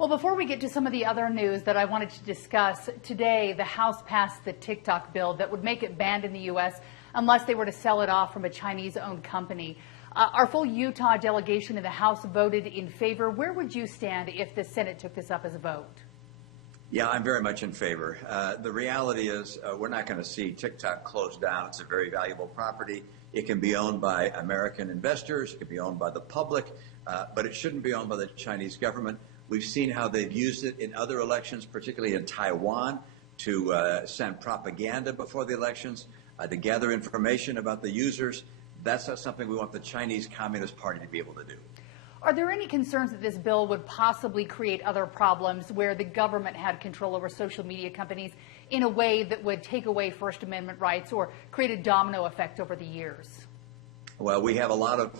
Well, before we get to some of the other news that I wanted to discuss, today the House passed the TikTok bill that would make it banned in the U.S. unless they were to sell it off from a Chinese-owned company. Our full Utah delegation in the House voted in favor. Where would you stand if the Senate took this up as a vote? Yeah, I'm very much in favor. The reality is we're not going to see TikTok closed down. It's a very valuable property. It can be owned by American investors. It can be owned by the public, but it shouldn't be owned by the Chinese government. We've seen how they've used it in other elections, particularly in Taiwan, to send propaganda before the elections, to gather information about the users. That's not something we want the Chinese Communist Party to be able to do. Are there any concerns that this bill would possibly create other problems where the government had control over social media companies in a way that would take away First Amendment rights or create a domino effect over the years? Well, we have a lot of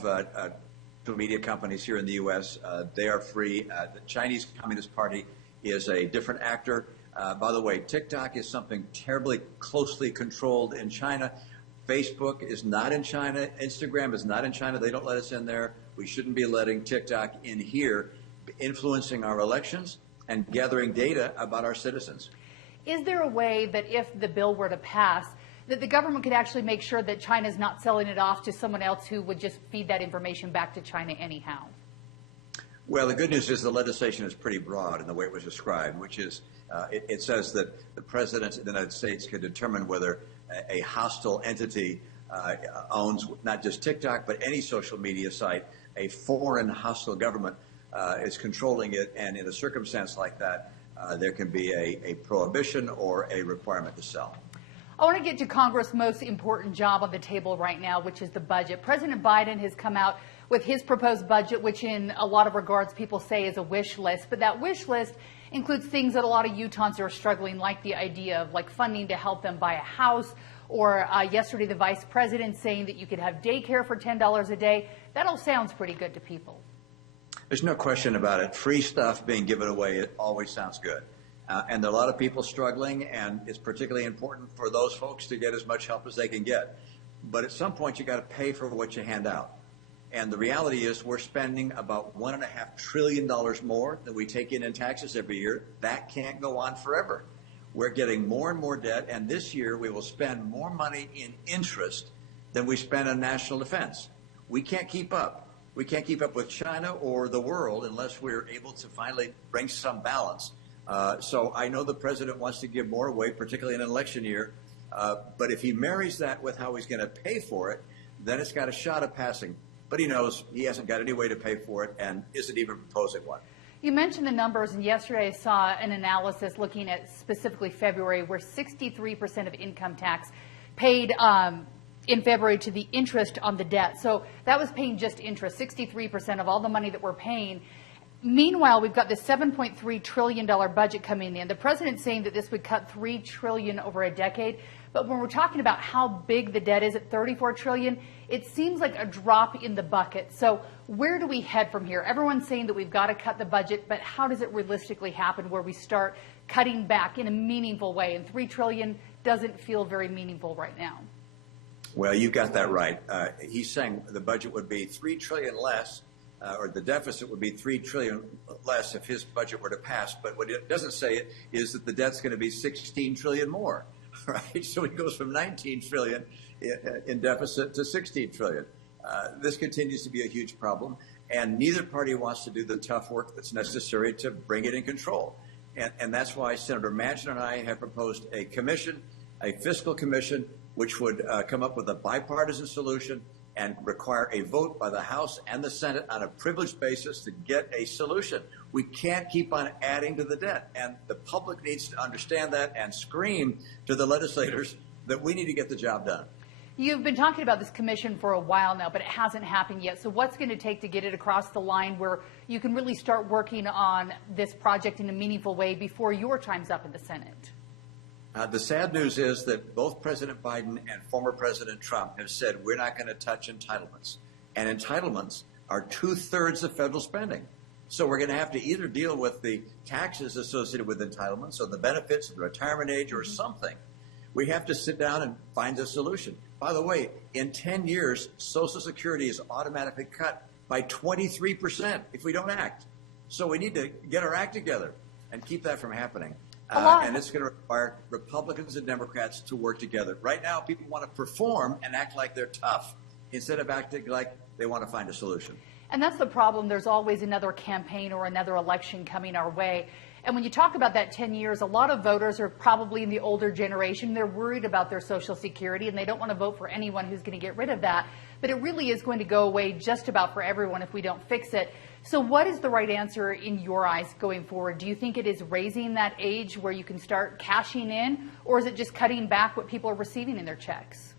social media companies here in the U.S. They are free. The Chinese Communist Party is a different actor. By the way, TikTok is something terribly closely controlled in China. Facebook is not in China. Instagram is not in China. They don't let us in there. We shouldn't be letting TikTok in here, influencing our elections and gathering data about our citizens. Is there a way that if the bill were to pass, that the government could actually make sure that China's not selling it off to someone else who would just feed that information back to China anyhow? Well, the good news is the legislation is pretty broad in the way it was described, which is it says that the President of the United States can determine whether a hostile entity owns not just TikTok, but any social media site. A foreign hostile government is controlling it, and in a circumstance like that, there can be a prohibition or a requirement to sell. I want to get to Congress' most important job on the table right now, which is the budget. President Biden has come out with his proposed budget, which in a lot of regards people say is a wish list. But that wish list includes things that a lot of Utahns are struggling, like the idea of funding to help them buy a house, or yesterday the vice president saying that you could have daycare for $10 a day. That all sounds pretty good to people. There's no question about it. Free stuff being given away, it always sounds good. And there are a lot of people struggling, and it's particularly important for those folks to get as much help as they can get. But at some point, you got to pay for what you hand out. And the reality is we're spending about $1.5 trillion more than we take in taxes every year. That can't go on forever. We're getting more and more debt, and this year we will spend more money in interest than we spend on national defense. We can't keep up. We can't keep up with China or the world unless we're able to finally bring some balance. So I know the president wants to give more away, particularly in an election year. But if he marries that with how he's going to pay for it, then it's got a shot at passing. But he knows he hasn't got any way to pay for it and isn't even proposing one. You mentioned the numbers, and yesterday I saw an analysis looking at specifically February, where 63% of income tax paid in February to the interest on the debt. So that was paying just interest, 63% of all the money that we're paying. Meanwhile, we've got this $7.3 trillion budget coming in. The president's saying that this would cut $3 trillion over a decade. But when we're talking about how big the debt is at $34 trillion, it seems like a drop in the bucket. So where do we head from here? Everyone's saying that we've got to cut the budget, but how does it realistically happen where we start cutting back in a meaningful way? And $3 trillion doesn't feel very meaningful right now. Well, you got that right. He's saying the budget would be $3 trillion less, or the deficit would be $3 trillion less if his budget were to pass. But what it doesn't say is that the debt's going to be $16 trillion more. Right, so it goes from 19 trillion in deficit to 16 trillion. This continues to be a huge problem, and neither party wants to do the tough work that's necessary to bring it in control. And that's why Senator Manchin and I have proposed a commission, a fiscal commission, which would come up with a bipartisan solution and require a vote by the House and the Senate on a privileged basis to get a solution. We can't keep on adding to the debt, and the public needs to understand that and scream to the legislators that we need to get the job done. You've been talking about this commission for a while now, but it hasn't happened yet. So what's going to take to get it across the line where you can really start working on this project in a meaningful way before your time's up in the Senate? The sad news is that both President Biden and former President Trump have said we're not going to touch entitlements. And entitlements are 2/3 of federal spending. So we're going to have to either deal with the taxes associated with entitlements or the benefits of the retirement age or something. We have to sit down and find a solution. By the way, in 10 years, Social Security is automatically cut by 23% if we don't act. So we need to get our act together and keep that from happening. And it's going to require Republicans and Democrats to work together. Right now, people want to perform and act like they're tough instead of acting like they want to find a solution. And that's the problem. There's always another campaign or another election coming our way. And when you talk about that 10 years, a lot of voters are probably in the older generation. They're worried about their Social Security, and they don't want to vote for anyone who's going to get rid of that. But it really is going to go away just about for everyone if we don't fix it. So what is the right answer in your eyes going forward? Do you think it is raising that age where you can start cashing in, or is it just cutting back what people are receiving in their checks?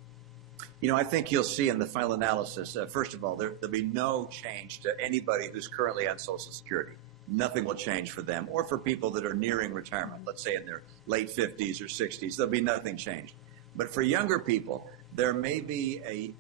You know, I think you'll see in the final analysis, first of all, there'll be no change to anybody who's currently on Social Security. Nothing will change for them, or for people that are nearing retirement, let's say in their late 50s or 60s. There'll be nothing changed. But for younger people, there may be a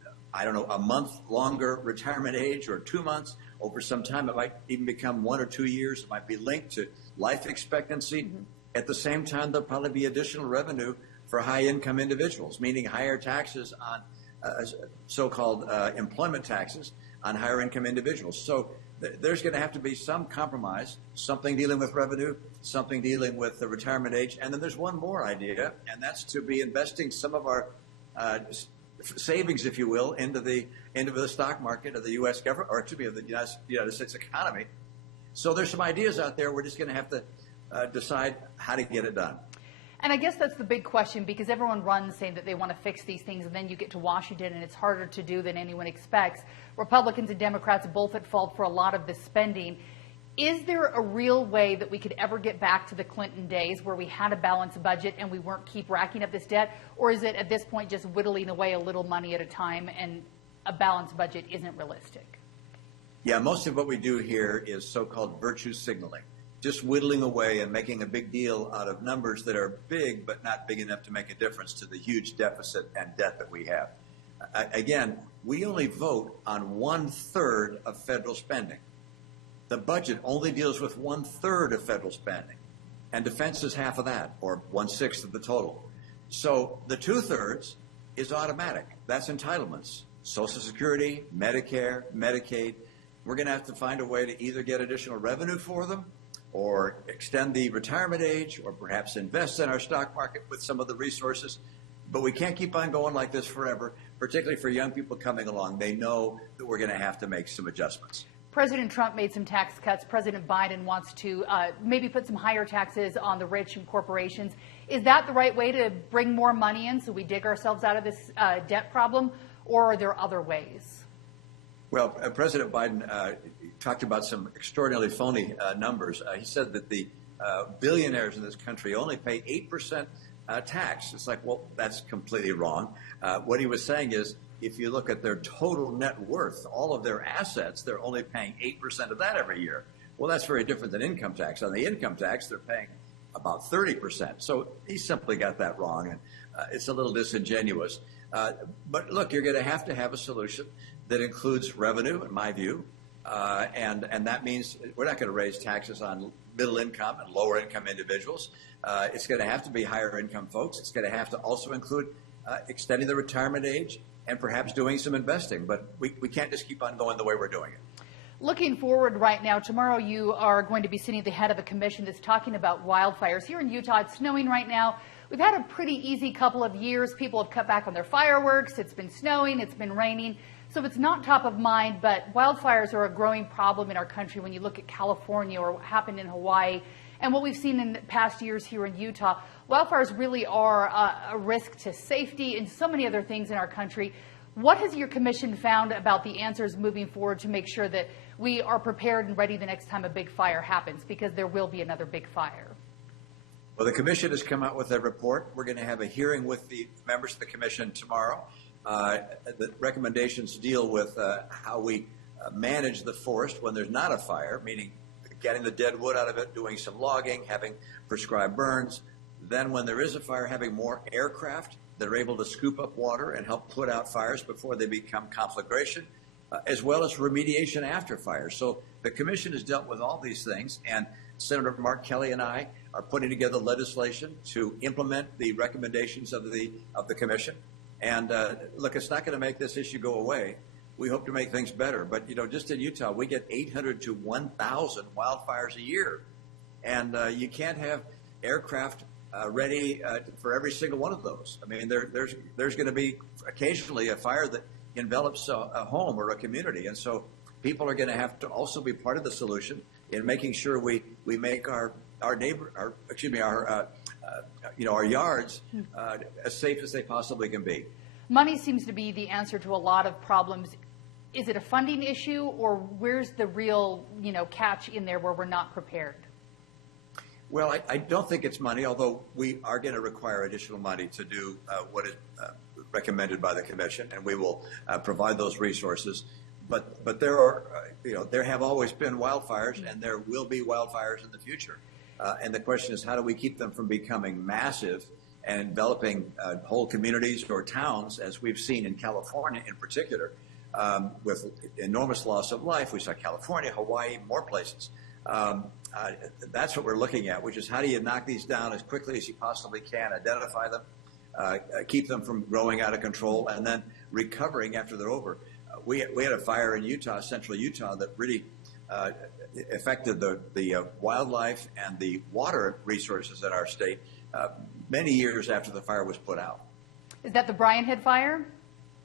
month longer retirement age, or 2 months. Over some time, it might even become 1 or 2 years. It might be linked to life expectancy. Mm-hmm. At the same time, there'll probably be additional revenue for high-income individuals, meaning higher taxes on so-called employment taxes on higher-income individuals. So there's going to have to be some compromise, something dealing with revenue, something dealing with the retirement age. And then there's one more idea, and that's to be investing some of our savings, if you will, into the stock market of the U.S. government, or to be of the United States economy. So there's some ideas out there. We're just going to have to decide how to get it done. And I guess that's the big question, because everyone runs saying that they want to fix these things, and then you get to Washington and it's harder to do than anyone expects. Republicans and Democrats both at fault for a lot of this spending. Is there a real way that we could ever get back to the Clinton days where we had a balanced budget and we weren't keep racking up this debt? Or is it at this point just whittling away a little money at a time, and a balanced budget isn't realistic? Yeah, most of what we do here is so-called virtue signaling, just whittling away and making a big deal out of numbers that are big but not big enough to make a difference to the huge deficit and debt that we have. Again, we only vote on 1/3 of federal spending. The budget only deals with 1/3 of federal spending, and defense is half of that, or 1/6 of the total. So the 2/3 is automatic. That's entitlements: Social Security, Medicare, Medicaid. We're going to have to find a way to either get additional revenue for them, or extend the retirement age, or perhaps invest in our stock market with some of the resources. But we can't keep on going like this forever, particularly for young people coming along. They know that we're going to have to make some adjustments. President Trump made some tax cuts. President Biden wants to maybe put some higher taxes on the rich and corporations. Is that the right way to bring more money in so we dig ourselves out of this debt problem, or are there other ways? Well, President Biden talked about some extraordinarily phony numbers. He said that the billionaires in this country only pay 8% tax. It's like, well, that's completely wrong. What he was saying is, if you look at their total net worth, all of their assets, they're only paying 8% of that every year. Well, that's very different than income tax. On the income tax, they're paying about 30%. So he simply got that wrong, and it's a little disingenuous. But look, you're going to have a solution that includes revenue, in my view, and that means we're not going to raise taxes on middle income and lower income individuals. It's going to have to be higher income folks. It's going to have to also include extending the retirement age and perhaps doing some investing. But we can't just keep on going the way we're doing it. Looking forward right now, tomorrow you are going to be sitting at the head of a commission that's talking about wildfires. Here in Utah, it's snowing right now. We've had a pretty easy couple of years. People have cut back on their fireworks. It's been snowing. It's been raining. So it's not top of mind, but wildfires are a growing problem in our country when you look at California or what happened in Hawaii. And what we've seen in the past years here in Utah, wildfires really are a risk to safety and so many other things in our country. What has your commission found about the answers moving forward to make sure that we are prepared and ready the next time a big fire happens, because there will be another big fire? Well, the commission has come out with a report. We're going to have a hearing with the members of the commission tomorrow. The recommendations deal with how we manage the forest when there's not a fire, meaning getting the dead wood out of it, doing some logging, having prescribed burns. Then when there is a fire, having more aircraft that are able to scoop up water and help put out fires before they become conflagration, as well as remediation after fires. So the commission has dealt with all these things, and Senator Mark Kelly and I are putting together legislation to implement the recommendations of the commission. And look, it's not going to make this issue go away. we hope to make things better. But, just in Utah, we get 800 to 1,000 wildfires a year. And you can't have aircraft ready for every single one of those. I mean, there's going to be occasionally a fire that envelops a home or a community. And so people are going to have to also be part of the solution in making sure we make our yards as safe as they possibly can be. Money seems to be the answer to a lot of problems. Is it a funding issue, or where's the real, catch in there where we're not prepared? Well, I don't think it's money, although we are going to require additional money to do what is recommended by the commission, and we will provide those resources. But there have always been wildfires, and there will be wildfires in the future. And the question is, how do we keep them from becoming massive and enveloping whole communities or towns, as we've seen in California in particular, with enormous loss of life? We saw California, Hawaii, more places. That's what we're looking at, which is how do you knock these down as quickly as you possibly can, identify them, keep them from growing out of control, and then recovering after they're over. We had a fire in Utah, central Utah, that really affected the wildlife and the water resources in our state many years after the fire was put out. Is that the Brian Head fire?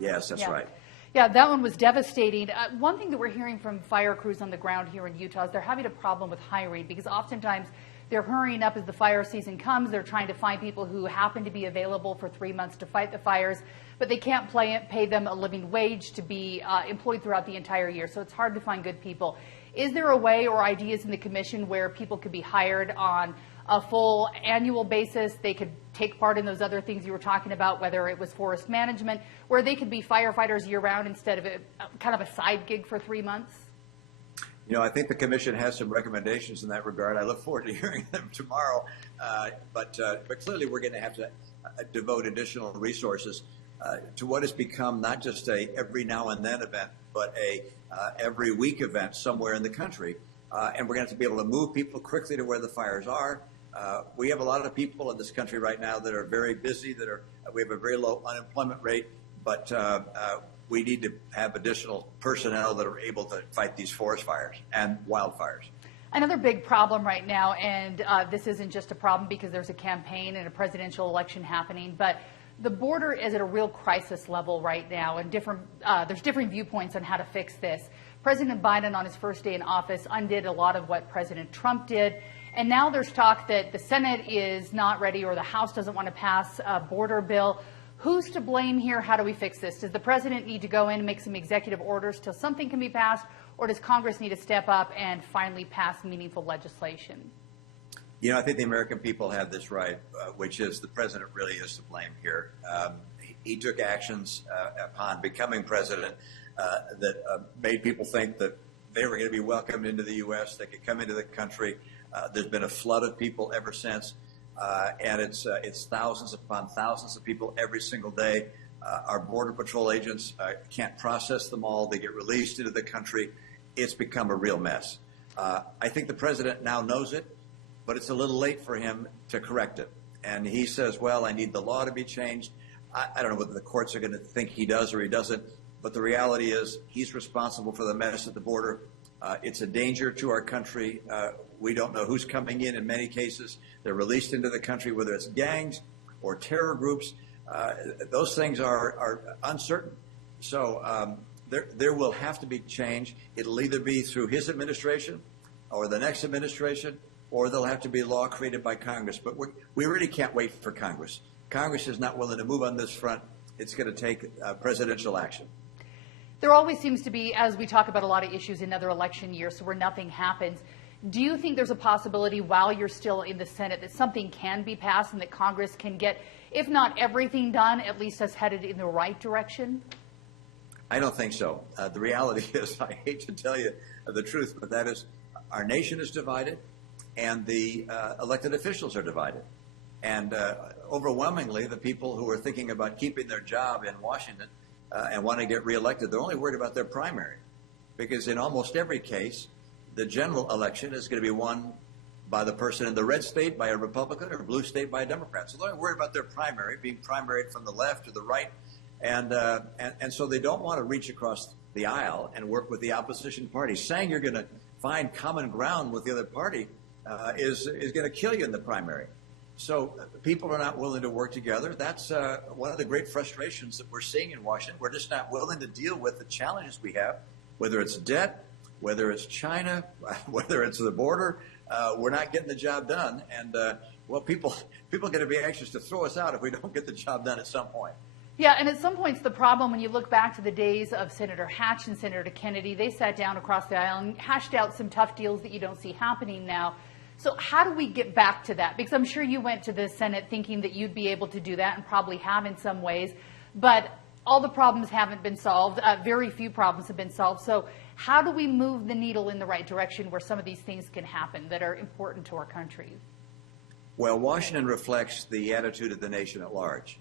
Yes, that's right. Yeah, that one was devastating. One thing that we're hearing from fire crews on the ground here in Utah is they're having a problem with hiring, because oftentimes they're hurrying up as the fire season comes. They're trying to find people who happen to be available for 3 months to fight the fires, but they can't pay them a living wage to be employed throughout the entire year. So it's hard to find good people. Is there a way or ideas in the commission where people could be hired on a full annual basis? They could take part in those other things you were talking about, whether it was forest management, where they could be firefighters year-round instead of kind of a side gig for 3 months? I think the commission has some recommendations in that regard. I look forward to hearing them tomorrow. But clearly we're going to have to devote additional resources to what has become not just a every now and then event, but a every week event somewhere in the country. And we're going to have to be able to move people quickly to where the fires are. We have a lot of people in this country right now that are very busy, we have a very low unemployment rate, but we need to have additional personnel that are able to fight these forest fires and wildfires. Another big problem right now, and this isn't just a problem because there's a campaign and a presidential election happening, but the border is at a real crisis level right now, and there's different viewpoints on how to fix this. President Biden, on his first day in office, undid a lot of what President Trump did, and now there's talk that the Senate is not ready, or the House doesn't want to pass a border bill. Who's to blame here? How do we fix this? Does the president need to go in and make some executive orders till something can be passed, or does Congress need to step up and finally pass meaningful legislation? I think the American people have this right, which is the president really is to blame here. He took actions upon becoming president that made people think that they were going to be welcomed into the U.S., they could come into the country. There's been a flood of people ever since. And it's thousands upon thousands of people every single day. Our Border Patrol agents can't process them all. They get released into the country. It's become a real mess. I think the president now knows it, but it's a little late for him to correct it. And he says, well, I need the law to be changed. I don't know whether the courts are going to think he does or he doesn't, but the reality is he's responsible for the mess at the border. It's a danger to our country. We don't know who's coming in many cases. They're released into the country, whether it's gangs or terror groups. Those things are uncertain. So there will have to be change. It'll either be through his administration or the next administration, or there'll have to be law created by Congress. But we really can't wait for Congress. Congress is not willing to move on this front. It's going to take presidential action. There always seems to be, as we talk about a lot of issues in other election years, so where nothing happens. Do you think there's a possibility while you're still in the Senate that something can be passed and that Congress can get, if not everything done, at least us headed in the right direction? I don't think so. The reality is, I hate to tell you the truth, but that is, our nation is divided and the elected officials are divided. And overwhelmingly, the people who are thinking about keeping their job in Washington and want to get reelected, they're only worried about their primary. Because in almost every case, the general election is going to be won by the person in the red state by a Republican or blue state by a Democrat. So they're only worried about their primary, being primaried from the left or the right. And so they don't want to reach across the aisle and work with the opposition party. Saying you're going to find common ground with the other party is going to kill you in the primary. So people are not willing to work together. That's one of the great frustrations that we're seeing in Washington. We're just not willing to deal with the challenges we have, whether it's debt, whether it's China, whether it's the border. We're not getting the job done. And, well, people are going to be anxious to throw us out if we don't get the job done at some point. Yeah, and at some points the problem, when you look back to the days of Senator Hatch and Senator Kennedy, they sat down across the aisle and hashed out some tough deals that you don't see happening now. So how do we get back to that? Because I'm sure you went to the Senate thinking that you'd be able to do that, and probably have in some ways, but all the problems haven't been solved. Very few problems have been solved. So how do we move the needle in the right direction where some of these things can happen that are important to our country? Well, Washington reflects the attitude of the nation at large.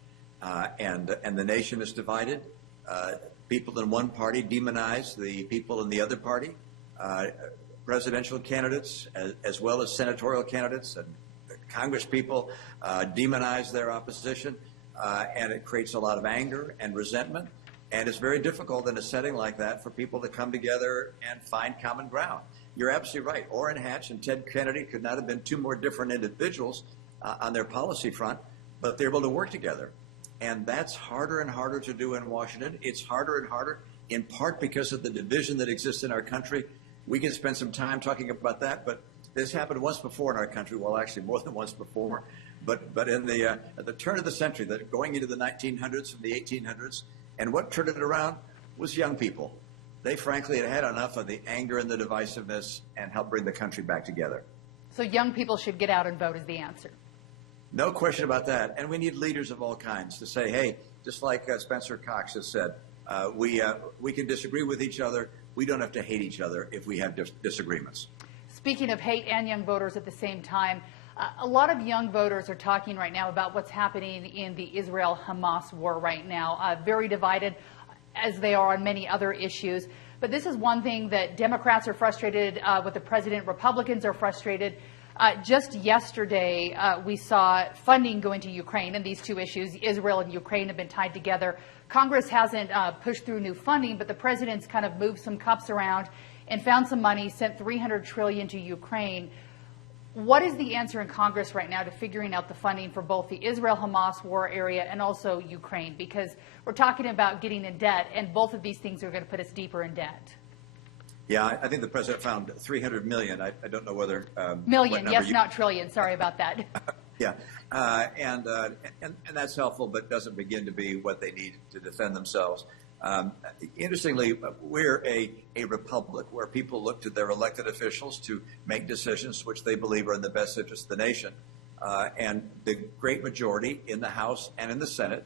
And the nation is divided. People in one party demonize the people in the other party. Presidential candidates, as well as senatorial candidates and Congress people, demonize their opposition, and it creates a lot of anger and resentment. And it's very difficult in a setting like that for people to come together and find common ground. You're absolutely right. Orrin Hatch and Ted Kennedy could not have been two more different individuals on their policy front, but they're able to work together. And that's harder and harder to do in Washington. It's harder and harder, in part because of the division that exists in our country. We can spend some time talking about that, but this happened once before in our country. Well, actually, more than once before. But in at the turn of the century, going into the 1900s and the 1800s, and what turned it around was young people. They frankly had enough of the anger and the divisiveness and helped bring the country back together. So young people should get out and vote is the answer. No question about that. And we need leaders of all kinds to say, hey, just like Spencer Cox has said, we can disagree with each other. We don't have to hate each other if we have disagreements. Speaking of hate and young voters at the same time, a lot of young voters are talking right now about what's happening in the Israel-Hamas war right now. Very divided, as they are on many other issues. But this is one thing that Democrats are frustrated with the president. Republicans are frustrated. Just yesterday, we saw funding going to Ukraine, and these two issues, Israel and Ukraine, have been tied together. Congress hasn't pushed through new funding, but the president's kind of moved some cups around and found some money, sent $300 trillion to Ukraine. What is the answer in Congress right now to figuring out the funding for both the Israel-Hamas war area and also Ukraine? Because we're talking about getting in debt, and both of these things are going to put us deeper in debt. Yeah, I think the president found $300 million. I don't know whether million, yes, not trillion. Sorry about that. Yeah, and that's helpful, but doesn't begin to be what they need to defend themselves. Interestingly, we're a republic where people look to their elected officials to make decisions which they believe are in the best interest of the nation. And the great majority in the House and in the Senate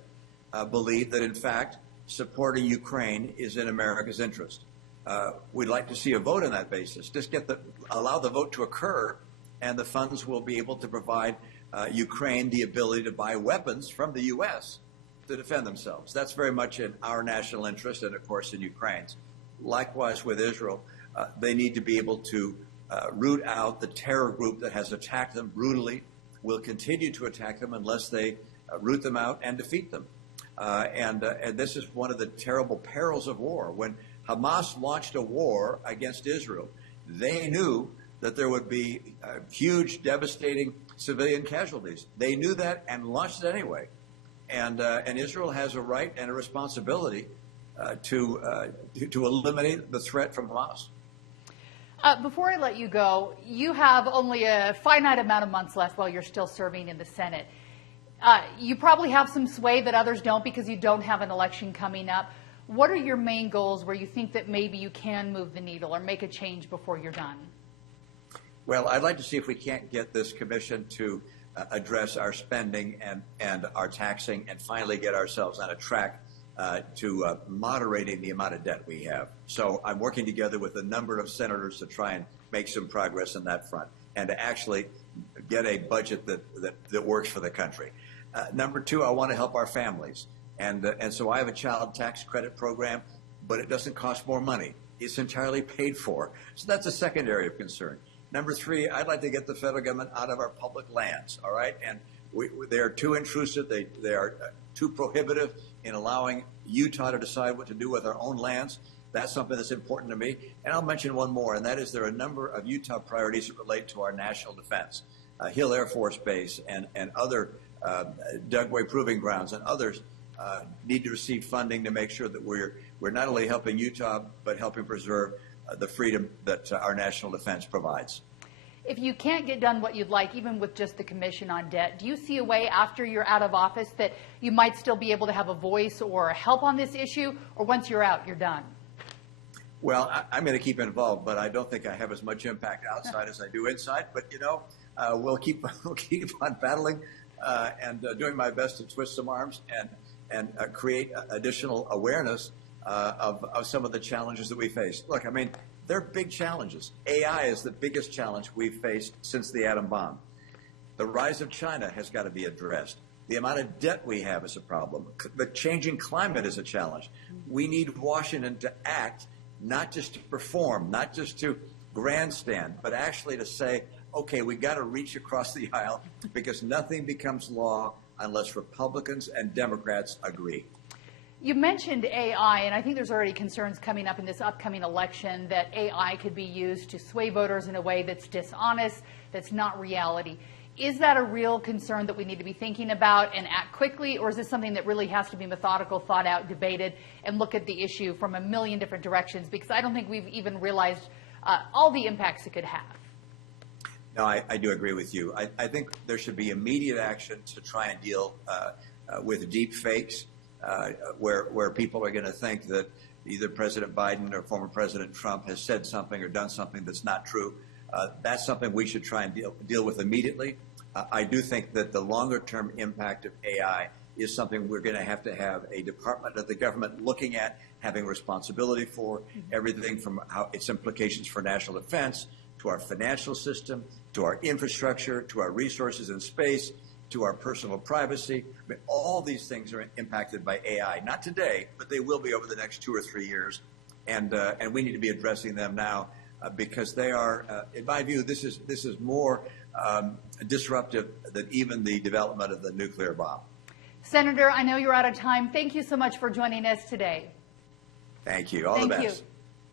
believe that, in fact, supporting Ukraine is in America's interest. We'd like to see a vote on that basis. Just allow the vote to occur, and the funds will be able to provide Ukraine the ability to buy weapons from the U.S. to defend themselves. That's very much in our national interest and, of course, in Ukraine's. Likewise with Israel, they need to be able to root out the terror group that has attacked them brutally, will continue to attack them unless they root them out and defeat them. And this is one of the terrible perils of war. When Hamas launched a war against Israel, they knew that there would be huge, devastating civilian casualties. They knew that and launched it anyway. And Israel has a right and a responsibility to eliminate the threat from Hamas. Before I let you go, you have only a finite amount of months left while you're still serving in the Senate. You probably have some sway that others don't because you don't have an election coming up. What are your main goals where you think that maybe you can move the needle or make a change before you're done? Well, I'd like to see if we can't get this commission to address our spending and our taxing and finally get ourselves on a track to moderating the amount of debt we have. So I'm working together with a number of senators to try and make some progress on that front and to actually get a budget that works for the country. Number two, I want to help our families. And so I have a child tax credit program, but it doesn't cost more money. It's entirely paid for. So that's a second area of concern. Number three, I'd like to get the federal government out of our public lands, all right? And they are too intrusive. They are too prohibitive in allowing Utah to decide what to do with our own lands. That's something that's important to me. And I'll mention one more, and that is there are a number of Utah priorities that relate to our national defense. Hill Air Force Base and other Dugway Proving Grounds and others need to receive funding to make sure that we're not only helping Utah, but helping preserve the freedom that our national defense provides. If you can't get done what you'd like, even with just the Commission on Debt, do you see a way after you're out of office that you might still be able to have a voice or help on this issue, or once you're out, you're done? Well, I'm going to keep involved, but I don't think I have as much impact outside as I do inside. But, we'll keep on battling and doing my best to twist some arms and create additional awareness of some of the challenges that we face. Look, I mean, they're big challenges. AI is the biggest challenge we've faced since the atom bomb. The rise of China has got to be addressed. The amount of debt we have is a problem. The changing climate is a challenge. We need Washington to act, not just to perform, not just to grandstand, but actually to say, okay, we got to reach across the aisle because nothing becomes law unless Republicans and Democrats agree. You mentioned AI, and I think there's already concerns coming up in this upcoming election that AI could be used to sway voters in a way that's dishonest, that's not reality. Is that a real concern that we need to be thinking about and act quickly, or is this something that really has to be methodical, thought out, debated, and look at the issue from a million different directions? Because I don't think we've even realized all the impacts it could have. No, I do agree with you. I think there should be immediate action to try and deal with deep fakes. Where people are going to think that either President Biden or former President Trump has said something or done something that's not true. That's something we should try and deal with immediately. I do think that the longer-term impact of AI is something we're going to have a department of the government looking at, having responsibility for everything from how its implications for national defense, to our financial system, to our infrastructure, to our resources in space, to our personal privacy. I mean, all these things are impacted by AI. Not today, but they will be over the next 2 or 3 years. And we need to be addressing them now because they are, in my view, this is more disruptive than even the development of the nuclear bomb. Senator, I know you're out of time. Thank you so much for joining us today. Thank you. All the best. Thank you.